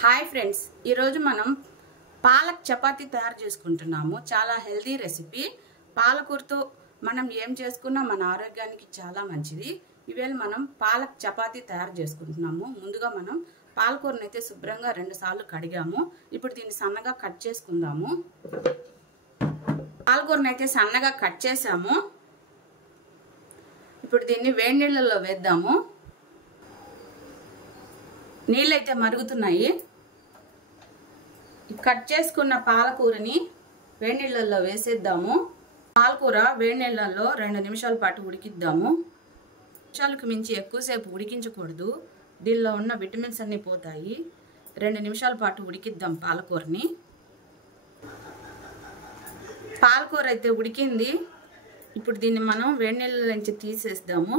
Hi friends, ఈరోజు మనం పాలక్ చపాతీ తయారు చేసుకుంటున్నాము. చాలా హెల్దీ రెసిపీ. పాలకూరతో మనం ఏం చేసుకున్నా మన ఆరోగ్యానికి చాలా మంచిది. ఈవేళ మనం పాలక్ చపాతీ తయారు చేసుకుంటున్నాము. ముందుగా మనం పాలకూరను అయితే శుభ్రంగా 2 సార్లు కడిగాము. ఇప్పుడు దీన్ని సన్నగా కట్ చేసుకుందాము. పాలకూరను అయితే సన్నగా కట్ చేసాము. ఇప్పుడు దీన్ని వేడి నీళ్ళలో వేద్దాము. నీళ్ళైతే మరుగుతున్నాయి. కట్ చేసుకున్న పాలకూరని వేడి నీళ్ళల్లో వేసేద్దాము. పాలకూర వేడి నీళ్ళల్లో 2 నిమిషాల పాటు ఉడికిద్దాము. నిమిషాలకు మించి ఎక్కువసేపు ఉడికించకూడదు. దీనిలో ఉన్న విటమిన్స్ అన్నీ పోతాయి. 2 నిమిషాల పాటు ఉడికిద్దాం పాలకూరని. పాలకూర అయితే ఉడికింది. ఇప్పుడు దీన్ని మనం వేడి నీళ్ళ నుంచి తీసేద్దాము.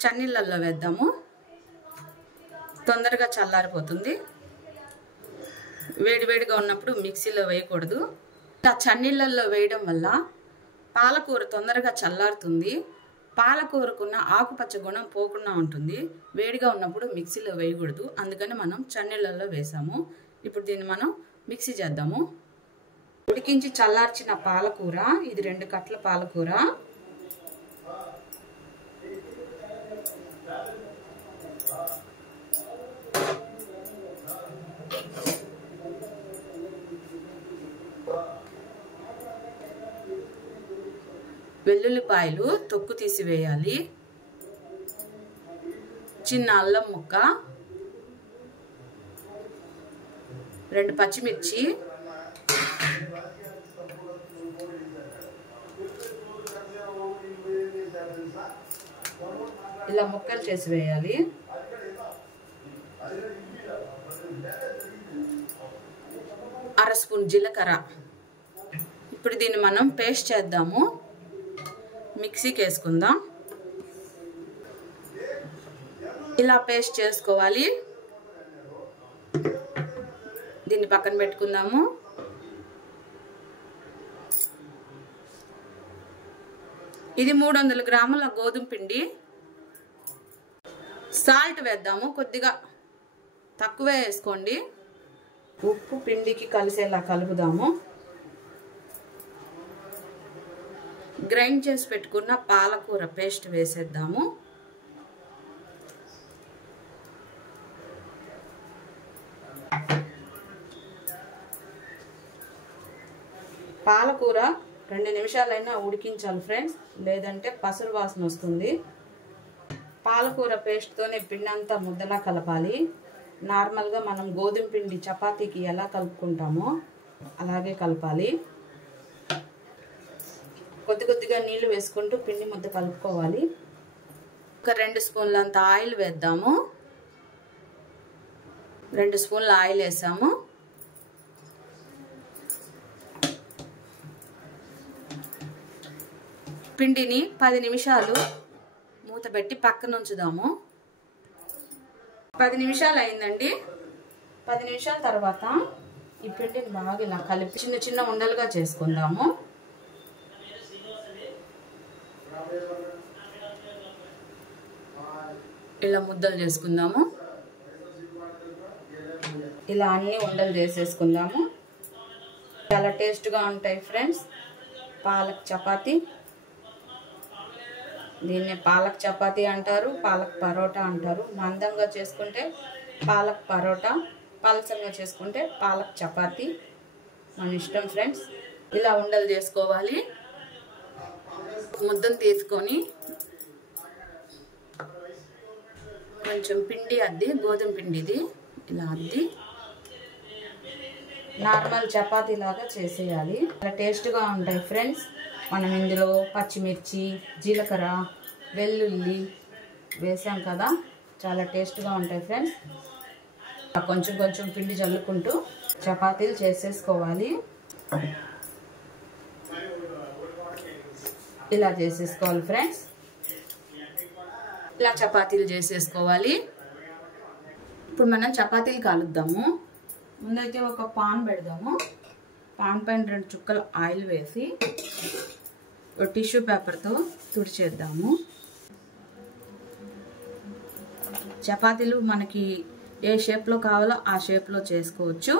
చన్నీళ్ళల్లో వేద్దాము. తొందరగా చల్లారిపోతుంది. వేడివేడిగా ఉన్నప్పుడు మిక్సీలో వేయకూడదు. ఇలా చన్నీళ్ళల్లో వేయడం వల్ల పాలకూర తొందరగా చల్లారుతుంది. పాలకూరకున్న ఆకుపచ్చ గుణం పోకుండా ఉంటుంది. వేడిగా ఉన్నప్పుడు మిక్సీలో వేయకూడదు. అందుకని మనం చన్నీళ్ళల్లో వేసాము. ఇప్పుడు దీన్ని మనం మిక్సీ చేద్దాము. ఉడికించి చల్లార్చిన పాలకూర, ఇది 2 కట్టల పాలకూర. వెల్లుల్లిపాయలు తొక్కు తీసివేయాలి. చిన్న అల్లం ముక్క, 2 పచ్చిమిర్చి, ఇలా ముక్కలు చేసి వేయాలి. అర స్పూన్ జీలకర్ర. ఇప్పుడు దీన్ని మనం పేస్ట్ చేద్దాము. మిక్సీకి వేసుకుందాం. ఇలా పేస్ట్ చేసుకోవాలి. దీన్ని పక్కన పెట్టుకుందాము. ఇది 300 గ్రాముల గోధుమ పిండి. సాల్ట్ వేద్దాము. కొద్దిగా తక్కువే వేసుకోండి. ఉప్పు పిండికి కలిసేలా కలుపుదాము. గ్రైండ్ చేసి పెట్టుకున్న పాలకూర పేస్ట్ వేసేద్దాము. పాలకూర 2 నిమిషాలైనా ఉడికించాలి ఫ్రెండ్స్, లేదంటే పసరు వాసన వస్తుంది. పాలకూర పేస్ట్తోనే పిండి అంతా ముద్దలా కలపాలి. నార్మల్గా మనం గోధుమ పిండి చపాతీకి ఎలా కలుపుకుంటామో అలాగే కలపాలి. కొద్దిగా నీళ్లు వేసుకుంటూ పిండి ముద్ద కలుపుకోవాలి. ఒక 2 స్పూన్ల అంత ఆయిల్ వేద్దాము. 2 స్పూన్ల ఆయిల్ వేసాము. పిండిని 10 నిమిషాలు మూత పెట్టి పక్కన ఉంచుదాము. 10 నిమిషాలు అయిందండి. 10 నిమిషాల తర్వాత ఈ పిండిని బాగా ఇలా కలిపి చిన్న చిన్న ఉండలుగా చేసుకుందాము. ఇలా ముద్దలు చేసుకుందాము. ఇలా అన్ని ఉండలు చేసేసుకుందాము. చాలా టేస్ట్గా ఉంటాయి ఫ్రెండ్స్ పాలక్ చపాతీ. దీన్ని పాలక్ చపాతీ అంటారు, పాలక్ పరోటా అంటారు. మందంగా చేసుకుంటే పాలక్ పరోటా, పలసంగా చేసుకుంటే పాలక్ చపాతీ. మన ఇష్టం ఫ్రెండ్స్. ఇలా ఉండలు చేసుకోవాలి. ముద్దను తీసుకొని కొంచెం పిండి అద్ది, గోధుమ పిండిది ఇలా అద్ది నార్మల్ చపాతీ లాగా చేసేయాలి. చాలా టేస్ట్గా ఉంటాయి ఫ్రెండ్స్. మనం ఇందులో పచ్చిమిర్చి, జీలకర్ర, వెల్లుల్లి వేసాం కదా, చాలా టేస్ట్గా ఉంటాయి ఫ్రెండ్స్. కొంచెం పిండి చల్లుకుంటూ చపాతీలు చేసేసుకోవాలి. ఇలా చేసేసుకోవాలి ఫ్రెండ్స్. ఇలా చపాతీలు చేసేసుకోవాలి. ఇప్పుడు మనం చపాతీలు కాలుద్దాము. ముందైతే ఒక పాన్ పెడదాము. పాన్ పైన 2 చుక్కల ఆయిల్ వేసి టిష్యూ పేపర్తో తుడిచేద్దాము. చపాతీలు మనకి ఏ షేప్లో కావాలో ఆ షేప్లో చేసుకోవచ్చు.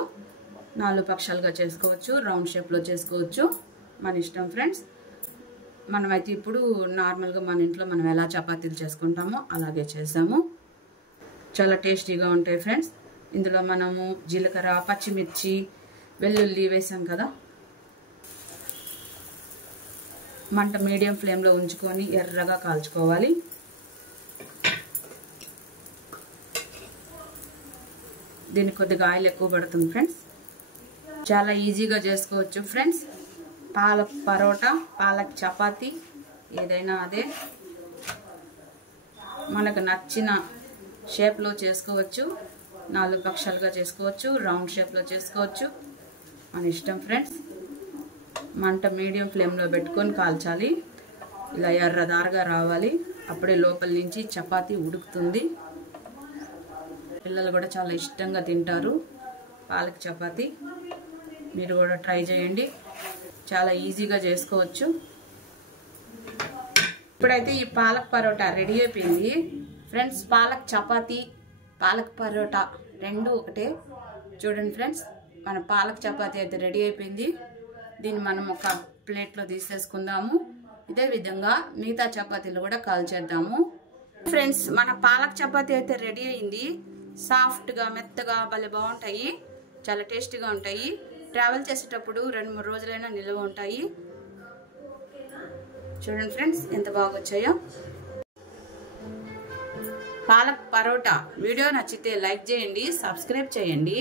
4 పక్షాలుగా చేసుకోవచ్చు, రౌండ్ షేప్లో చేసుకోవచ్చు, మన ఇష్టం ఫ్రెండ్స్. మనమైతే ఇప్పుడు నార్మల్గా మన ఇంట్లో మనం ఎలా చపాతీలు చేసుకుంటామో అలాగే చేసాము. చాలా టేస్టీగా ఉంటాయి ఫ్రెండ్స్. ఇందులో మనము జీలకర్ర, పచ్చిమిర్చి, వెల్లుల్లి వేసాం కదా. మంట మీడియం ఫ్లేమ్లో ఉంచుకొని ఎర్రగా కాల్చుకోవాలి. దీనికి కొద్దిగా ఆయిల్ ఎక్కువ పడుతుంది ఫ్రెండ్స్. చాలా ఈజీగా చేసుకోవచ్చు ఫ్రెండ్స్. పాలక్ పరోటా, పాలక్ చపాతీ ఏదైనా అదే. మనకు నచ్చిన షేప్లో చేసుకోవచ్చు, 4 పక్షాలుగా చేసుకోవచ్చు, రౌండ్ షేప్లో చేసుకోవచ్చు, మన ఇష్టం ఫ్రెండ్స్. మంట మీడియం ఫ్లేమ్లో పెట్టుకొని కాల్చాలి. ఇలా ఎర్రదారగా రావాలి, అప్పుడే లోపల నుంచి చపాతీ ఉడుకుతుంది. పిల్లలు కూడా చాలా ఇష్టంగా తింటారు పాలక్ చపాతీ. మీరు కూడా ట్రై చేయండి, చాలా ఈజీగా చేసుకోవచ్చు. ఇప్పుడైతే ఈ పాలక్ పరోటా రెడీ అయిపోయింది ఫ్రెండ్స్. పాలక్ చపాతీ, పాలక్ పరోటా రెండు ఒకటే. చూడండి ఫ్రెండ్స్, మన పాలక్ చపాతీ అయితే రెడీ అయిపోయింది. దీన్ని మనం ఒక ప్లేట్లో తీసేసుకుందాము. ఇదే విధంగా మిగతా చపాతీలు కూడా కాల్చేద్దాము ఫ్రెండ్స్. మన పాలక్ చపాతీ అయితే రెడీ అయింది. సాఫ్ట్గా మెత్తగా భలే బాగుంటాయి, చాలా టేస్టీగా ఉంటాయి. ట్రావెల్ చేసేటప్పుడు 2-3 రోజులైనా నిల్వ ఉంటాయి. చూడండి ఫ్రెండ్స్ ఎంత బాగా వచ్చాయో. పాలక్ పరోటా వీడియో నచ్చితే లైక్ చేయండి, సబ్స్క్రైబ్ చేయండి.